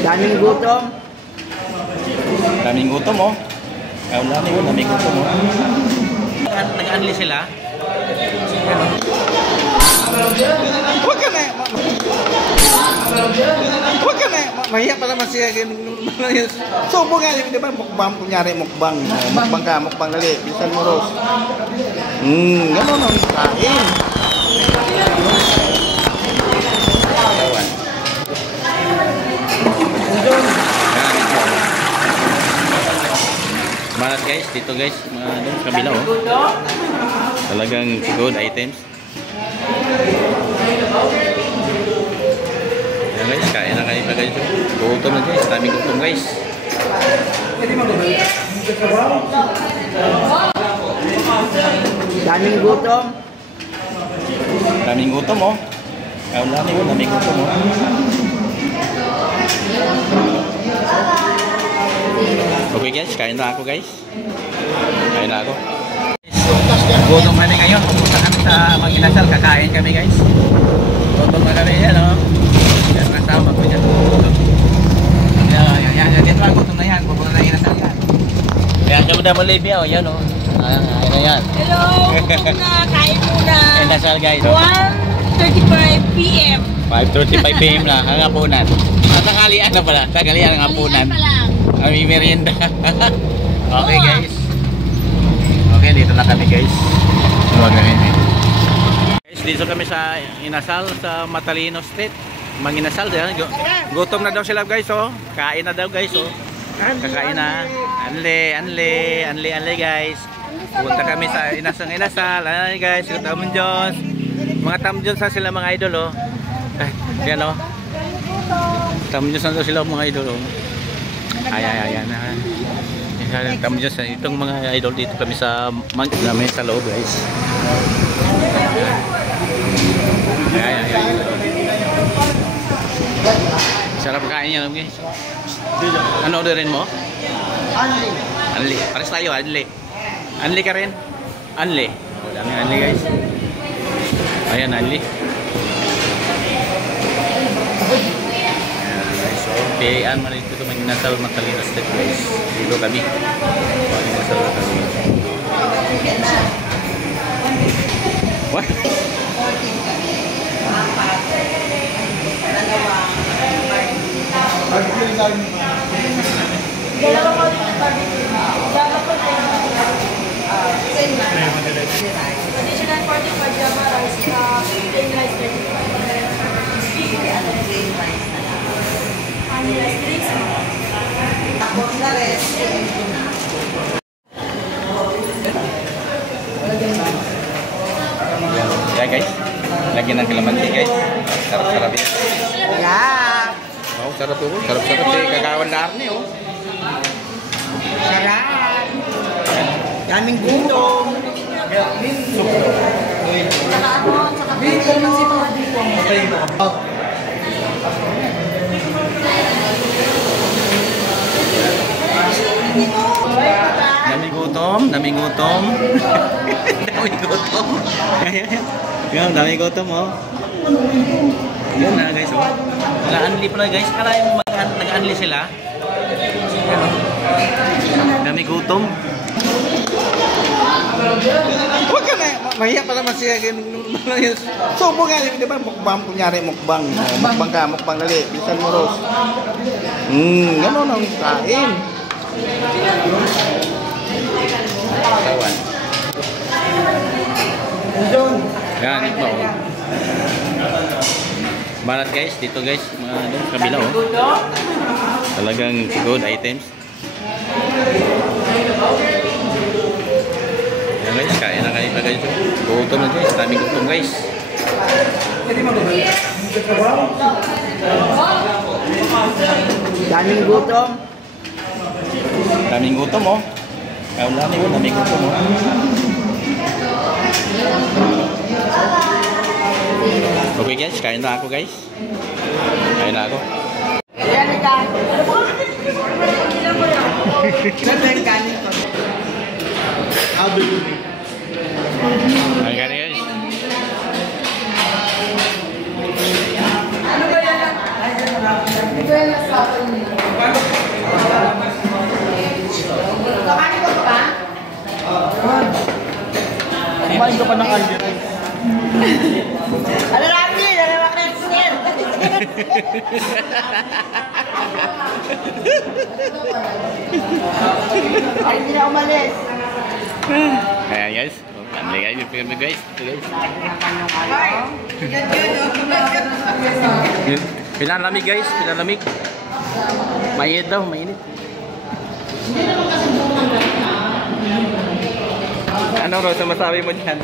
Daming gutom. Daming gutom oh. Daming gutom oh. Nag-unli sila. Huwag ka na. Huwag ka na. Mahiya pa naman siya. Subo nga yun, di ba? Mukbang, kunyari mukbang. Mukbang ka, mukbang dali. Bisan mo, Rose. Gano'n ang kain. Malat guys, dito guys, doon kabila oh. Talagang good items. Yan guys, kain na kayo pa guys. Gutom na guys, daming gutom guys. Daming gutom. Daming gutom oh. Daming gutom oh. Okay guys, kain na ako guys. Kain na ako. Gutom kami ngayon. Pupunta kami sa Mag-Inasal. Kakain kami guys. Gutom na kami yan oh. Yan kasama ko dyan. Yan. Dito lang gutom na yan. Pupunta na Inasal yan. Kaya siya muna mo Libya oh. Yan oh. Ayan. Hello! Gutom na! Kain muna! Inasal guys. 1:35 PM. 5:35 PM na. Ang hapunan. Tanghalian na pala. Tanghalian ang hapunan. May merienda. Okay guys. Okay, dito na kami guys. Guys, dito kami sa Inasal sa Matalino Street. Mag-Inasal yan. Gutom na daw sila guys oh. Kain na daw guys oh. Kakain na. Anli guys. Punta kami sa Inasal. Anli guys, Tamon Jones. Mga Tamon Jones sila mga idol oh. Yan oh. Tamon Jones na sila mga idol oh. Ayan. Kami dyan sa itong mga idol dito kami sa namin sa loob guys. Ayan. Sarap kain yan guys. Ano orderin mo? Anli. Pares tayo Anli. Anli ka rin? Anli. Dami Anli guys. Ayan Anli. Pian man dito Mag-Inasal Matalino Street guys. Dito kami. Mag-Inasal kami. What? Dalawa ko din ang barbecue. Dalawa ko din. Additional 45 java rice. Plain rice 35. Ya guys, lagi ng kalamansi guys. Sarap-sarap yan. Sarap. Oh, sarap po. Sarap-sarap eh. Kagawan na arni oh. Sarap. Daming gutom. Daming gutom. Daming gutom Yan, daming gutom oh. Yan na guys oh. Nag-unli pala guys. Kalahin mo nag-unli sila. Yan oh. Daming gutom. Huwag ka na. Mahiya pa naman siya. Subo nga yun, di ba? Mukbang, kunyari mukbang. Mukbang ka, mukbang dali. Bisan mo, Rose. Gano'n ang kain. Kawan. Yan, ito oh. Malat guys, dito guys. Doon kabila oh. Talagang good items. Yan guys, kain na kayo pa guys. Gutom na guys, daming gutom guys. Daming gutom. Daming gutom oh. Daming gutom oh. Okay guys, kain na ako guys. Kain na ako. Yan ka. Ganun kanin ko. How do you make? Kain ka guys. Ano ba yan? Kakanin ko pa? Kumain ka pa ng alger. Ano lagi? Ano lagi? Ay, hindi na umalis. Ayan guys. Kami guys. Kami guys. Ito guys. Pinalamig guys. Pinalamig. Mainit daw. Mainit. Ano Rosa masabi mo dyan?